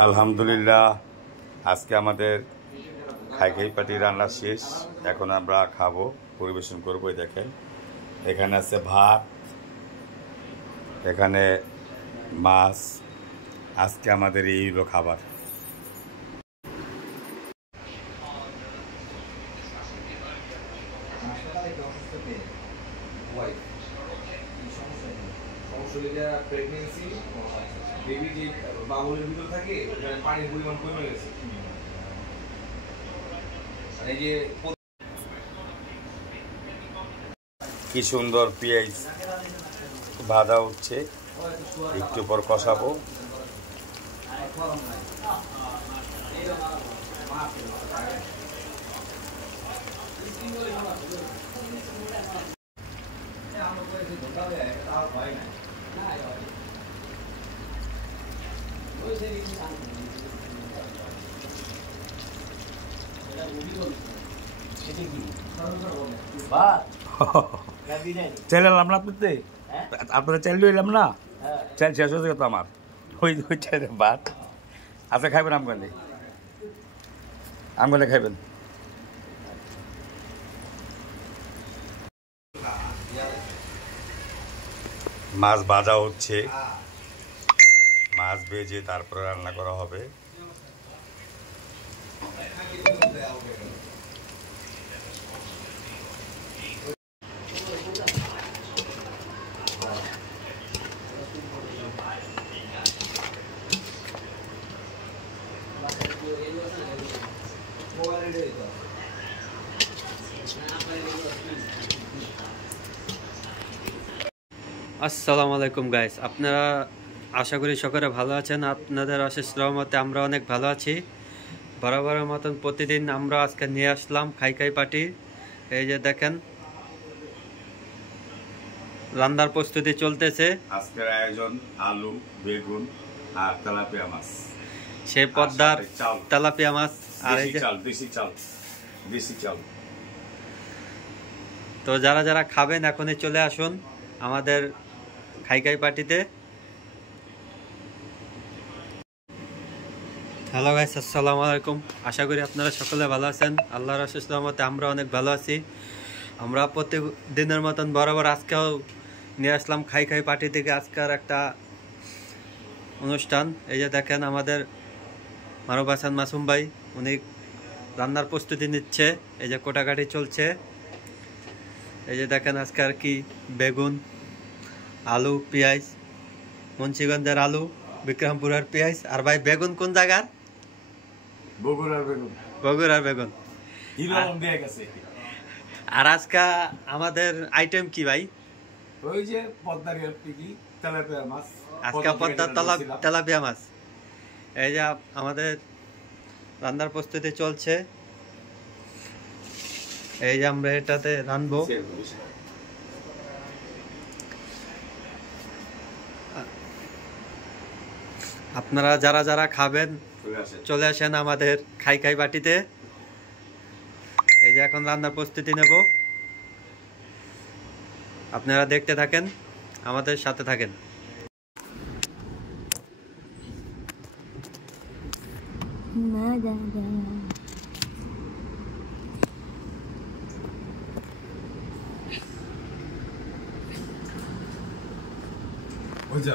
আলহামদুলিল্লাহ, আজকে আমাদের খাইখাই পাটি রান্না শেষ। এখন আমরা খাবো, পরিবেশন করবো। দেখেন, এখানে আছে ভাত, এখানে মাছ। আজকে আমাদের এই হলো খাবার। প্রেগনেন্সি বেবি যে বাবুলের ভিতর থাকে পানির পরিমাণ কমে গেছে। এই যে কি সুন্দর পেঁয়াজ ভাজা হচ্ছে, একটু পর কষাবো। চাইল এলাম না আপনাদের চাইল এলাম না, চাইল শেষ হয়ে গেছে আমার। ওই চাইলে ভাত আচ্ছা, খাইবেন আমগলে খাইবেন। মাছ ভাজা হচ্ছে, মাছ ভেজে তারপরে রান্না করা হবে। আসসালামু আলাইকুম গাইস, আপনারা আশা করি সকলে ভালো আছেন। আপনাদের অশেষ রহমতে আমরা অনেক ভালো আছি। বরাবরের মতন প্রতিদিন আমরা আজকে নিয়ে আসলাম খাইখাই পাটি। এই যে দেখেন, রান্নার প্রস্তুতি চলতেছে। আজকের আয়োজন আলু, বেগুন আর তেলাপিয়া মাছ। সেই পদ্মার তেলাপিয়া মাছ আর এই যে দেশি চাল। তো যারা যারা খাবেন এখনই চলে আসুন আমাদের খাইখাই পাটিতে। হ্যালো গাইস, আসসালামু আলাইকুম। আশা করি আপনারা সকলে ভালো আছেন। আল্লাহর অশেষ রহমতে আমরা অনেক ভালো আছি। আমরা প্রতিদিনের মতন বরাবর আজকেও নিয়ে আসলাম খাইখাই পাটি থেকে আজকের একটা অনুষ্ঠান। এই যে দেখেন, আমাদের মারুফ হাসান মাসুম ভাই উনি রান্নার প্রস্তুতি নিচ্ছে। এই যে কোটাকাটি চলছে। এই যে দেখেন, আজকে কি বেগুন, আলু, পেঁয়াজ, মুন্সিগঞ্জের আলু, বিক্রমপুরের পেঁয়াজ। আর ভাই বেগুন কোন জায়গার? বগুড়ার বেগুন। আর আজকে আমাদের আইটেম কি ভাই? ওই যে পদ্মার তেলাপিয়া মাছ। আজকে পদ্মার তেলাপিয়া মাছ। এই যে আমাদের রান্নার প্রস্তুতি চলছে। এই যে আমরা এটাতে রানবো। আপনারা যারা যারা খাবেন চলে আসেন আমাদের খাইখাই বাটিতে। এই যে এখন রান্নার প্রস্তুতি নেব, আপনারা দেখতে থাকেন, আমাদের সাথে থাকেন। ওই যা